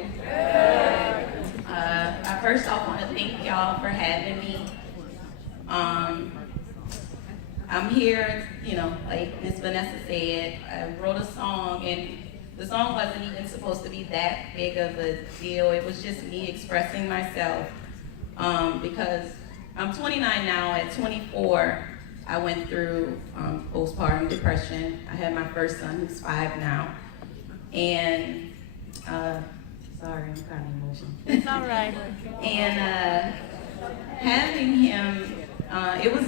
morning. I first off want to thank y'all for having me. I'm here, like Miss Vanessa said, I wrote a song, and the song wasn't even supposed to be that big of a deal. It was just me expressing myself, because I'm 29 now. At 24, I went through postpartum depression. I had my first son, who's 5 now, and sorry, I'm kind of emotional. It's all right. And having him, it was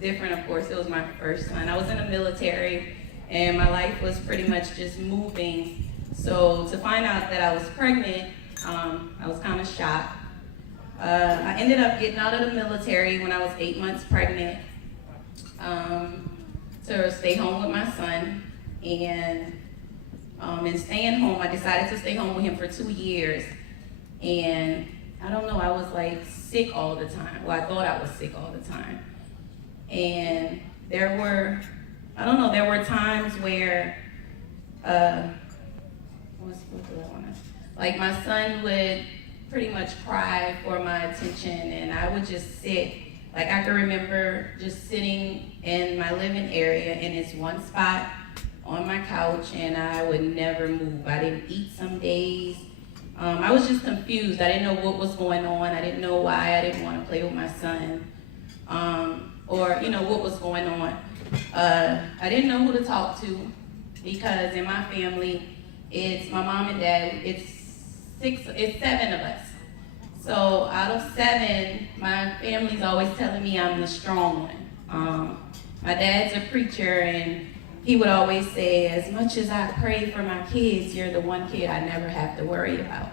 different, of course. It was my first son. I was in the military, and my life was pretty much just moving. So to find out that I was pregnant, I was kind of shocked. I ended up getting out of the military when I was 8 months pregnant, to stay home with my son. And in staying home, I decided to stay home with him for 2 years. And I don't know, I was like sick all the time. Well, I thought I was sick all the time. And there were times where, like my son would pretty much cry for my attention, and I would just sit. Like I can remember just sitting in my living area in this one spot on my couch, and I would never move. I didn't eat some days. I was just confused. I didn't know what was going on. I didn't know why I didn't want to play with my son, or what was going on. I didn't know who to talk to, because in my family, it's my mom and dad. It's 7 of us. So out of 7, my family's always telling me I'm the strong one. My dad's a preacher, and he would always say, as much as I pray for my kids, you're the one kid I never have to worry about.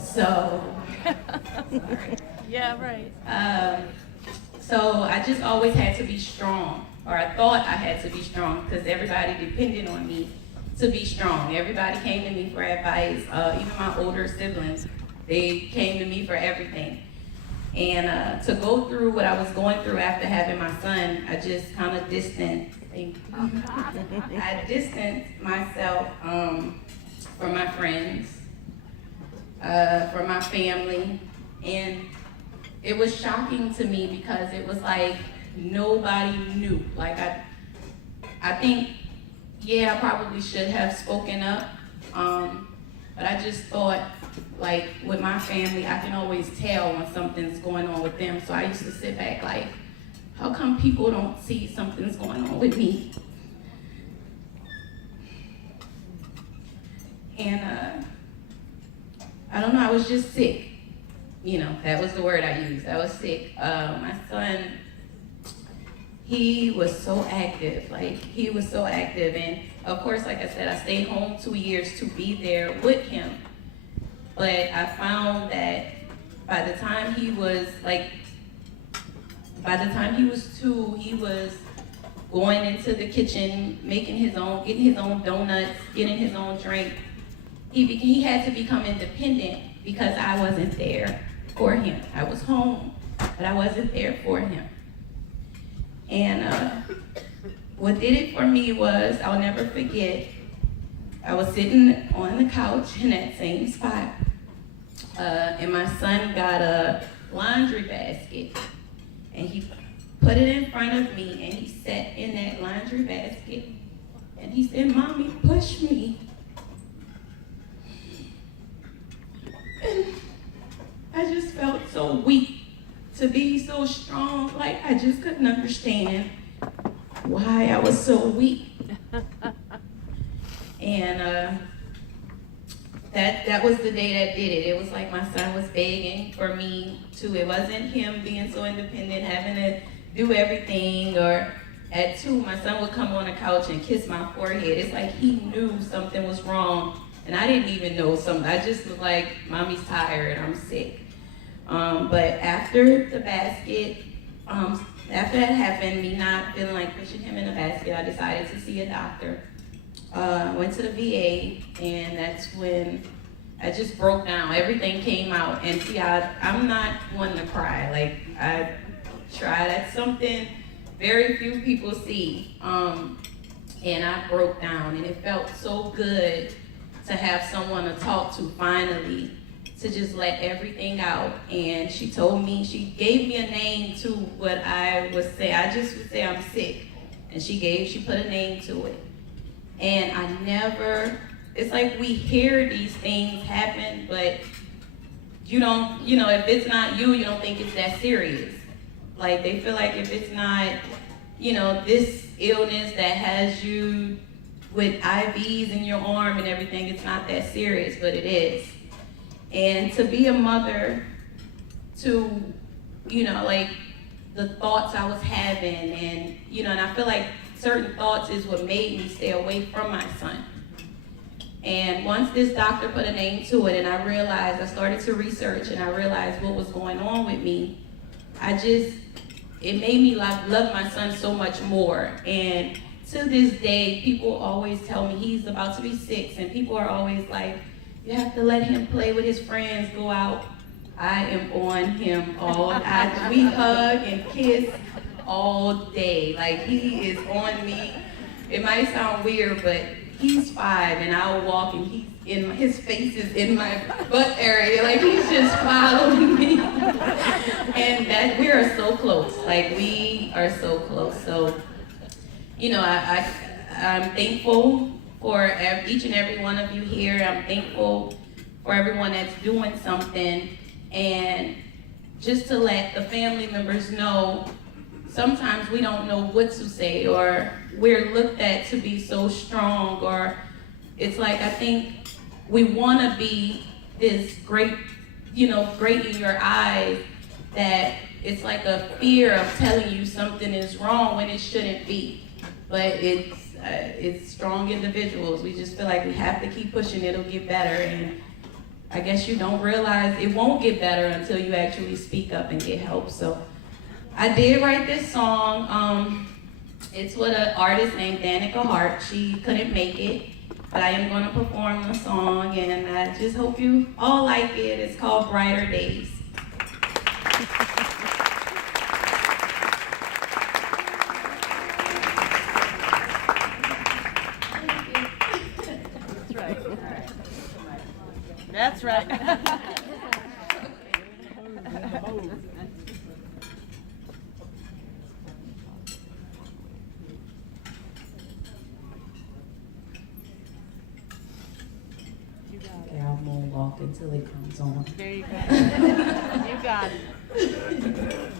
So, sorry. Yeah, right. So I just always had to be strong, or I thought I had to be strong, because everybody depended on me to be strong. Everybody came to me for advice, even my older siblings. They came to me for everything. And to go through what I was going through after having my son, I just kind of distanced myself from my friends, from my family. And it was shocking to me, because it was like nobody knew. Like I think, yeah, I probably should have spoken up, but I just thought, like with my family, I can always tell when something's going on with them. So I used to sit back like, how come people don't see something's going on with me? And I don't know, I was just sick. That was the word I used. I was sick. My son, he was so active. And of course, like I said, I stayed home 2 years to be there with him. But I found that by the time he was 2, he was going into the kitchen, getting his own donuts, getting his own drink. He had to become independent, because I wasn't there for him. I was home, but I wasn't there for him. And what did it for me was, I'll never forget, I was sitting on the couch in that same spot, and my son got a laundry basket, and he put it in front of me, and he sat in that laundry basket, and he said, "Mommy, push me." And I just felt so weak to be so strong. Like I just couldn't understand why I was so weak. And that was the day that did it. It was like my son was begging for me to. It wasn't him being so independent, having to do everything. Or at 2, my son would come on the couch and kiss my forehead. It's like he knew something was wrong, and I didn't even know something. I just was like, "Mommy's tired, I'm sick." But after the basket, after that happened, me not feeling like pushing him in the basket, I decided to see a doctor. Went to the VA, and that's when I just broke down. Everything came out, and see, I'm not one to cry. Like I try. That's something very few people see. And I broke down, and it felt so good to have someone to talk to finally, to just let everything out. And she told me, she gave me a name to what I would say. I just would say I'm sick. And she put a name to it. And I never, it's like we hear these things happen, but you don't, if it's not you, you don't think it's that serious. Like they feel like if it's not, this illness that has you with IVs in your arm and everything, it's not that serious, but it is. And to be a mother, to, like the thoughts I was having, and, and I feel like certain thoughts is what made me stay away from my son. And once this doctor put a name to it and I started to research and I realized what was going on with me, it made me love my son so much more. And to this day, people always tell me he's about to be 6, and people are always like, you have to let him play with his friends, go out. I am on him we hug and kiss all day. Like he is on me. It might sound weird, but he's 5 and I will walk and his face is in my butt area. Like he's just following me. And that we are so close. Like we are so close. So, I'm thankful for each and every one of you here. I'm thankful for everyone that's doing something. And just to let the family members know, sometimes we don't know what to say, or we're looked at to be so strong, or it's like, I think we want to be this great, great in your eyes, that it's like a fear of telling you something is wrong when it shouldn't be. But it's strong individuals. We just feel like we have to keep pushing, it'll get better. And I guess you don't realize it won't get better until you actually speak up and get help. So I did write this song. It's with an artist named Danica Hart. She couldn't make it, but I am going to perform the song, and I just hope you all like it. It's called Brighter Days. That's right. Okay, I'll moonwalk until it comes on. There you go. You got it.